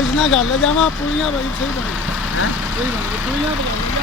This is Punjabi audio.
ਬਾਰਿਸ਼ ਨਾਲ ਗੱਲ ਜਾਵਾਂ ਪੁਲੀਆਂ ਬਾਈ ਸਹੀ ਬਣੀ ਹੈ ਸਹੀ ਬਣੀ ਪੁਲੀਆਂ ਬਣਾ